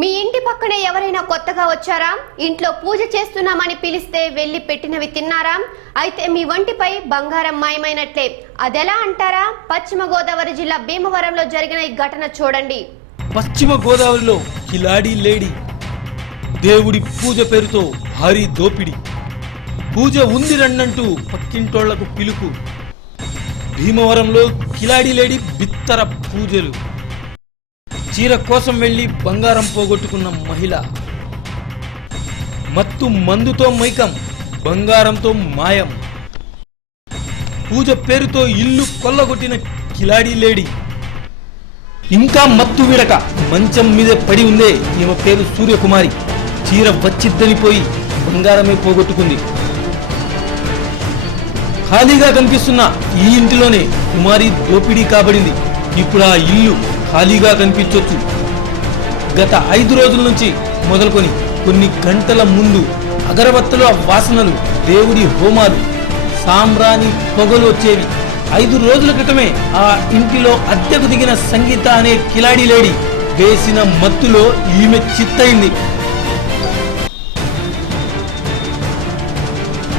మీ ఇంటి పక్కనే ఎవరైనా కొత్తగా వచ్చారా? ఇంట్లో పూజ చేస్తున్నామని పిలిస్తే వెళ్లి పెట్టినవి తిన్నారా? అయితే మీ వంటిపై బంగారం మాయమైనట్లే. అదెలా అంటారా? పశ్చిమ గోదావరి జిల్లా భీమవరంలో జరిగిన ఈ ఘటన చూడండి. పశ్చిమ గోదావరిలో కిలాడి లేడీ దేవుడి పూజ పేరుతో భారీ దోపిడి. పూజ ఉంది రండంటూ పక్కింటోళ్లకు పిలుపు. భీమవరంలో కిలాడి లేడీ బిత్తర పూజలు. చీర కోసం వెళ్లి బంగారం పోగొట్టుకున్న మహిళ. మత్తు మందుతో మైకం, బంగారంతో మాయం. పూజ పేరుతో ఇల్లు కొల్లగొట్టిన కిలాడి లేడీ. ఇంకా మత్తు విడక మంచం మీదే పడి ఉందే ఈమె పేరు సూర్యకుమారి. చీర వచ్చిద్దనిపోయి బంగారమే పోగొట్టుకుంది. ఖాళీగా కనిపిస్తున్న ఈ ఇంటిలోనే కుమారి దోపిడీ కాబడింది. ఇప్పుడు ఆ ఇల్లు ఖాళీగా కనిపించొచ్చు. గత 5 రోజుల నుంచి మొదలుకొని కొన్ని గంటల ముందు అగరబత్తుల వాసనలు, దేవుడి హోమాలు, సాంబ్రాణి పొగలు వచ్చేవి. 5 రోజుల క్రితమే ఆ ఇంటిలో అద్దెకు దిగిన సంగీత అనే కిలాడి లేడీ వేసిన మత్తులో ఈమె చిత్తయింది.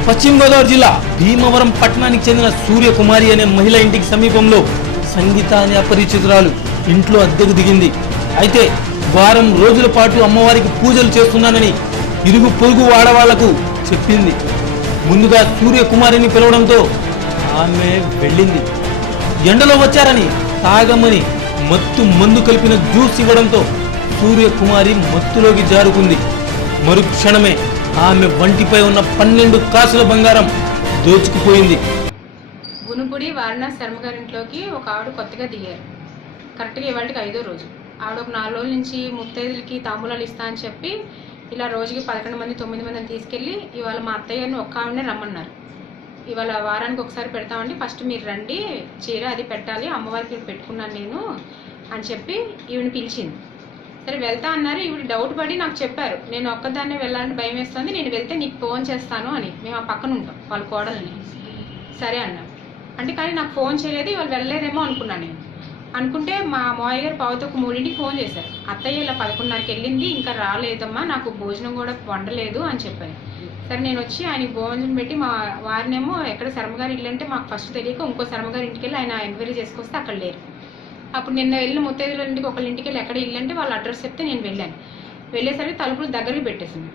పశ్చిమ గోదావరి జిల్లా భీమవరం పట్టణానికి చెందిన సూర్యకుమారి అనే మహిళ ఇంటికి సమీపంలో సంగీత అనే అపరిచితురాలు ఇంట్లో అద్దెకు దిగింది. అయితే వారం రోజుల పాటు అమ్మవారికి పూజలు చేస్తున్నానని ఇరుగు పొరుగు వాడవాళ్లకు చెప్పింది. ముందుగా సూర్యకుమారిని పిలవడంతో ఆమె వెళ్ళింది. ఎండలో వచ్చారని తాగమని మత్తు మందు కలిపిన జ్యూస్ ఇవ్వడంతో సూర్యకుమారి మత్తులోకి జారుకుంది. మరుక్షణమే ఆమె వంటిపై ఉన్న 12 కాసుల బంగారం దోచుకుపోయింది. గునుపుడి వారణాసి శర్మగారింట్లోకి ఒక ఆవిడ కొత్తగా దిగారు. కరెక్ట్గా ఇవాళకి 5వ రోజు. ఆవిడ ఒక 4 రోజుల నుంచి ముత్తైదులకి తాంబూలాలు ఇస్తా అని చెప్పి ఇలా రోజుకి 11 మంది 9 మందిని తీసుకెళ్ళి ఇవాళ మా అత్తయ్య గారిని ఒక్క ఆవిడనే రమ్మన్నారు. ఇవాళ వారానికి ఒకసారి పెడతామండి, ఫస్ట్ మీరు రండి, చీర అది పెట్టాలి, అమ్మవారికి పెట్టుకున్నాను నేను అని చెప్పి ఈవిని పిలిచింది. సరే వెళ్తా అన్నారు. ఈవిడ డౌట్ పడి నాకు చెప్పారు, నేను ఒక్కదాన్నే వెళ్ళాలని భయం వేస్తుంది, నేను వెళ్తే నీకు ఫోన్ చేస్తాను అని. మేము ఆ పక్కన ఉంటాం వాళ్ళ కోడల్ని. సరే అన్నారు. అంటే కానీ నాకు ఫోన్ చేయలేదు, ఇవాళ వెళ్ళలేదేమో అనుకున్నాను. నేను అనుకుంటే మా మావయ్య గారు పావుతోకు 3ంటికి ఫోన్ చేశారు. అత్తయ్య ఇలా 11:30కి వెళ్ళింది, ఇంకా రాలేదమ్మా, నాకు భోజనం కూడా వండలేదు అని చెప్పాను. సరే నేను వచ్చి ఆయన భోజనం పెట్టి మా వారినేమో ఎక్కడ శర్మగారి ఇల్లు అంటే మాకు ఫస్ట్ తెలియక ఇంకో శర్మగారి ఇంటికి వెళ్ళి ఆయన ఎంక్వైరీ చేసుకొస్తే అక్కడ లేరు. అప్పుడు నిన్న వెళ్ళిన ముత్తైదుల ఇంటికి ఒకళ్ళ ఇంటికి వెళ్ళి ఎక్కడ ఇల్లు అంటే వాళ్ళ అడ్రస్ చెప్తే నేను వెళ్ళాను. వెళ్ళేసరికి తలుపులు దగ్గరికి పెట్టేసింది.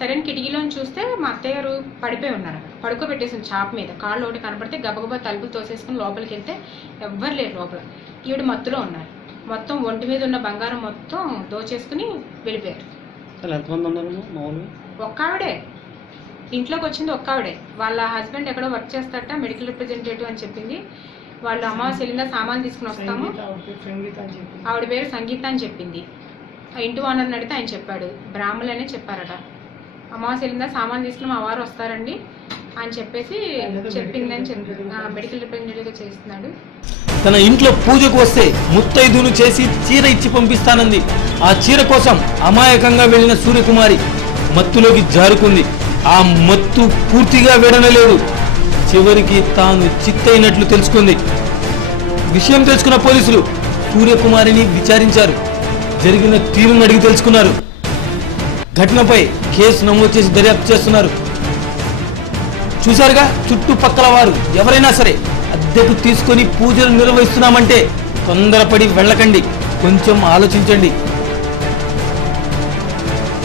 సరే కిటికీలో చూస్తే మా అత్తయ్య గారు పడిపోయి ఉన్నారు. పడుకోబెట్టేసింది చాప మీద. కాళ్ళు ఒకటి కనపడితే గబగబా తలుపులు తోసేసుకుని లోపలికి వెళ్తే ఎవ్వరు లేరు లోపల. ఈవిడ మత్తులో ఉన్నారు. మొత్తం ఒంటి మీద ఉన్న బంగారం మొత్తం దోచేసుకుని వెళ్ళిపోయారు. ఒక్క ఆవిడే ఇంట్లోకి వచ్చింది, ఒక్క ఆవిడే. వాళ్ళ హస్బెండ్ ఎక్కడో వర్క్ చేస్తారట, మెడికల్ రిప్రజెంటేటివ్ అని చెప్పింది. వాళ్ళు అమావాస్య వెళ్ళిందా సామాన్లు తీసుకుని వస్తాము, ఆవిడ పేరు సంగీత అని చెప్పింది. ఇంటి ఓనర్ని అడిగితే ఆయన చెప్పాడు, బ్రాహ్మణులనే చెప్పారట. అమావాస్య వెళ్ళిందా సామాన్లు తీసుకుని మా వారు వస్తారండి అని చెప్పేసి చెప్పిందని చెప్పి మెడికల్ రిప్రజెంటేటివ్గా చేస్తున్నాడు. తన ఇంట్లో పూజకు వస్తే ముత్తైదును చేసి చీర ఇచ్చి పంపిస్తానంది. ఆ చీర కోసం అమాయకంగా వెళ్లిన సూర్యకుమారి మత్తులోకి జారుకుంది. ఆ మత్తు పూర్తిగా విడనలేదు. చివరికి తాను చిత్తైనట్లు తెలుసుకుంది. విషయం తెలుసుకున్న పోలీసులు సూర్యకుమారిని విచారించారు. జరిగిన తీరును అడిగి తెలుసుకున్నారు. ఘటనపై కేసు నమోదు చేసి దర్యాప్తు చేస్తున్నారు. చూశారుగా, చుట్టుపక్కల వారు ఎవరైనా సరే అద్దెకు తీసుకొని పూజలు నిర్వహిస్తున్నామంటే తొందరపడి వెళ్ళకండి, కొంచెం ఆలోచించండి.